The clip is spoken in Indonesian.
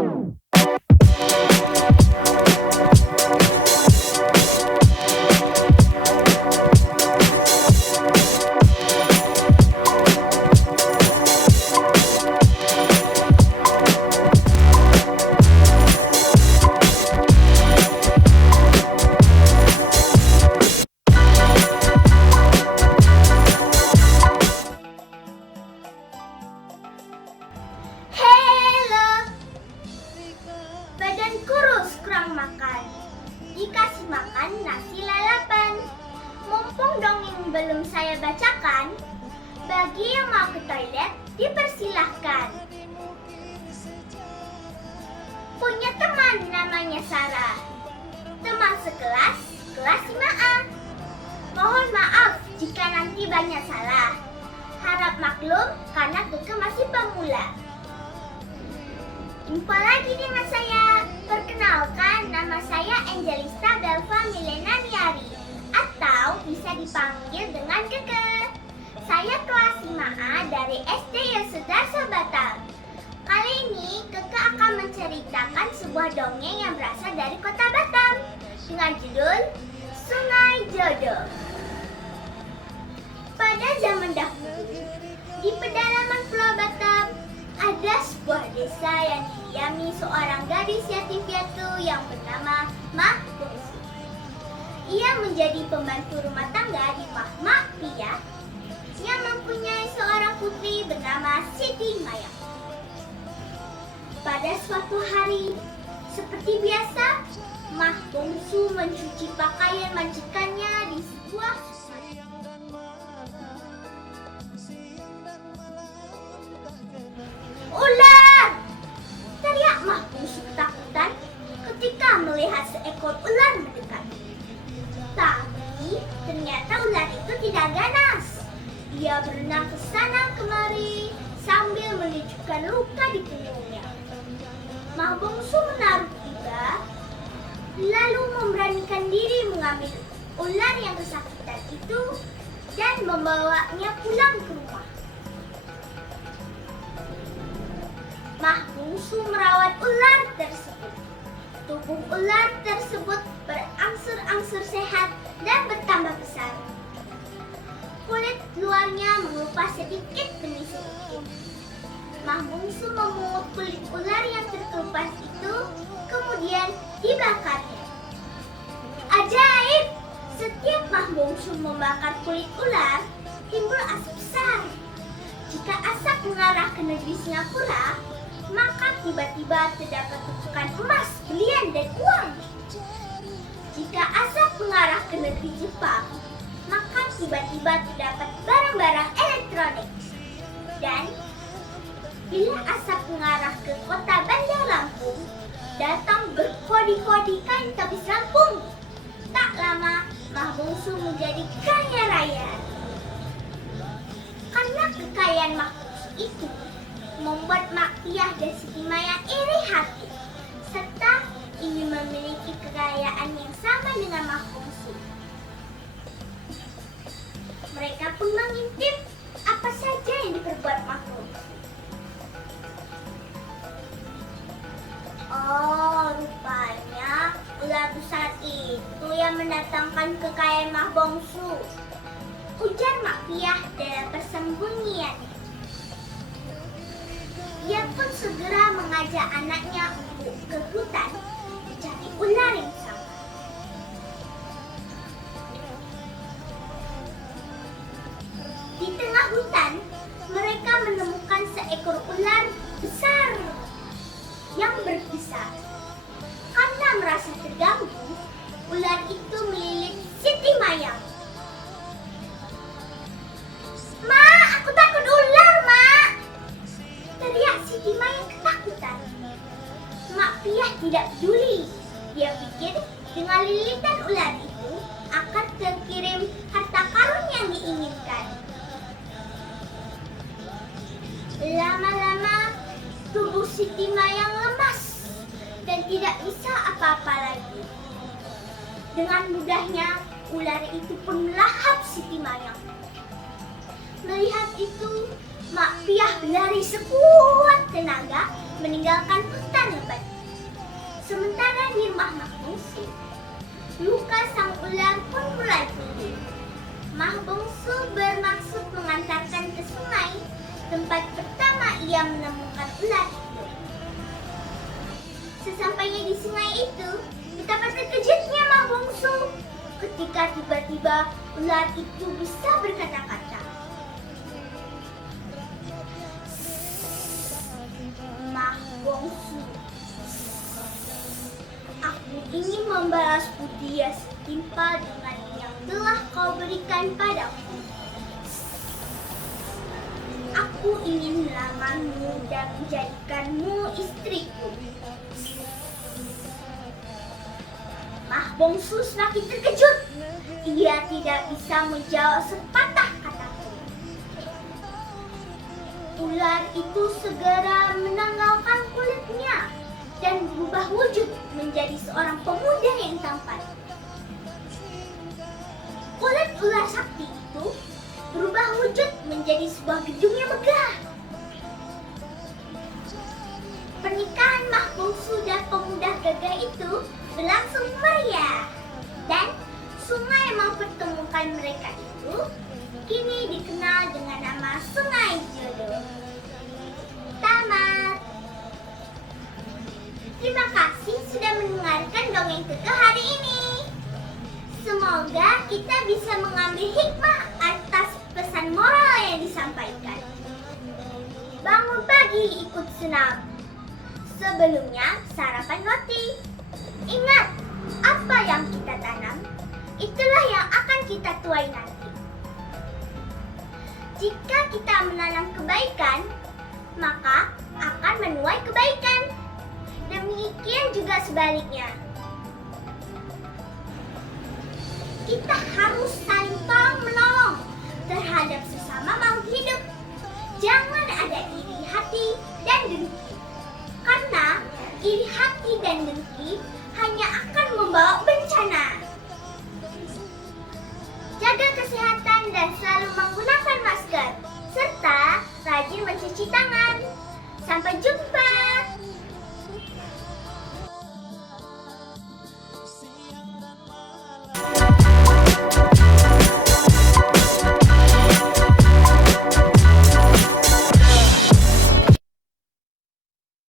Hello, badan kurus kurang makan. Dikasih makan nasi lalapan. Mumpung dongeng belum saya bacakan, bagi yang mau ke toilet dipersilahkan. Punya teman namanya Sarah. Teman sekelas, kelas 5A. Mohon maaf jika nanti banyak salah. Harap maklum karena Keke masih pemula. Jumpa lagi dengan saya. Perkenalkan, nama saya Angelista Belva Milena Niari, atau bisa dipanggil dengan Keke. Saya kelas 5A dari SD Yosudarso Batam. Kali ini Keke akan menceritakan sebuah dongeng yang berasal dari kota Batam dengan judul Sungai Jodoh. Pada zaman dahulu, di pedalaman Pulau Batam, ada sebuah desa yang didiami seorang gadis yatim piatu yang bernama Mak Bungsu. Ia menjadi pembantu rumah tangga di rumah Mak Piah yang mempunyai seorang putri bernama Siti Mayang. Pada suatu hari, seperti biasa, Mak Bungsu mencuci pakaian majikannya di sebuah sungai. Ular! Teriak Mak Bungsu ketakutan ketika melihat seekor ular mendekat. Tapi ternyata ular itu tidak ganas. Dia berenang ke sana kemari sambil menunjukkan luka di punggungnya. Mak Bungsu menaruh tiba, lalu memberanikan diri mengambil ular yang kesakitan itu dan membawanya pulang ke rumah. Mak Bungsu merawat ular tersebut. Tubuh ular tersebut berangsur-angsur sehat dan bertambah besar. Kulit luarnya mengelupas sedikit demi sedikit. Mak Bungsu memungut kulit ular yang terkelupas itu, kemudian dibakarnya. Ajaib! Setiap Mak Bungsu membakar kulit ular, timbul asap besar. Jika asap mengarah ke negeri Singapura, maka tiba-tiba terdapat tumpukan emas, berlian, dan uang. Jika asap mengarah ke negeri Jepang, maka tiba-tiba terdapat barang-barang elektronik. Dan bila asap mengarah ke kota Bandar Lampung, datang berkodi-kodi kain tapis Lampung. Tak lama, Mak Bungsu menjadi kaya raya. Karena kekayaan Mak Bungsu itu membuat Mak Piah dan Siti Mayang iri hati, serta ingin memiliki kekayaan yang sama dengan Mak Bungsu. Mereka pun mengintip apa saja yang diperbuat Mak Bungsu. Oh, rupanya ular besar itu yang mendatangkan kekayaan Mak Bungsu, ujar Mak Piah dalam persembunyian. Ia pun segera mengajak anaknya untuk ke hutan mencari ular yang sama. Di tengah hutan, mereka menemukan seekor ular besar yang berkisar. Karena merasa terganggu, ular itu melilit Siti Mayang. "Ma, aku takut ular, Ma!" teriak Siti Mayang ketakutan. Mak Piah tidak peduli. Dia pikir dengan lilitan ular itu akan terkirim harta karun yang diinginkan. Lama-lama tubuh Siti Mayang lemas dan tidak bisa apa-apa lagi. Dengan mudahnya ular itu pun melahap Siti Mayang. Melihat itu, Mak Piah berlari sekuat tenaga meninggalkan hutan lebat. Sementara di rumah Mak Bungsu, luka sang ular pun mulai pulih. Mak Bungsu bermaksud mengantarkan ke sungai, tempat pertama ia menemukan ular itu. Sesampainya di sungai itu, betapa terkejutnya Mak Bungsu ketika tiba-tiba ular itu bisa berkata-kata. Mak Bungsu, aku ingin membalas budi yang setimpal dengan yang telah kau berikan padaku. Aku ingin melamarmu dan menjadikanmu istriku. Mak Bungsu semakin terkejut. Ia tidak bisa menjawab sepatah kata pun. Ular itu segera menanggalkan kulitnya dan berubah wujud menjadi seorang pemuda yang tampan. Kulit ular sakti itu berubah wujud menjadi sebuah gedung yang megah. Pernikahan Mak Bungsu dan pemuda gagah itu berlangsung meriah, dan sungai yang mempertemukan mereka itu kini dikenal dengan nama Sungai Jodoh. Tamat. Terima kasih sudah mendengarkan dongeng Keke hari ini. Semoga kita bisa mengambil hikmah atas pesan moral yang disampaikan. Bangun pagi ikut senam. Sebelumnya sarapan roti. Ingat, apa yang kita tanam, itulah yang akan kita tuai nanti. Jika kita menanam kebaikan, maka akan menuai kebaikan. Demikian juga sebaliknya. Kita harus saling tolong-menolong terhadap sesama makhluk hidup. Jangan ada iri hati dan dengki. Karena iri hati dan dengki hanya akan membawa bencana. Jaga kesehatan dan selalu menggunakan masker, serta rajin mencuci tangan. Sampai jumpa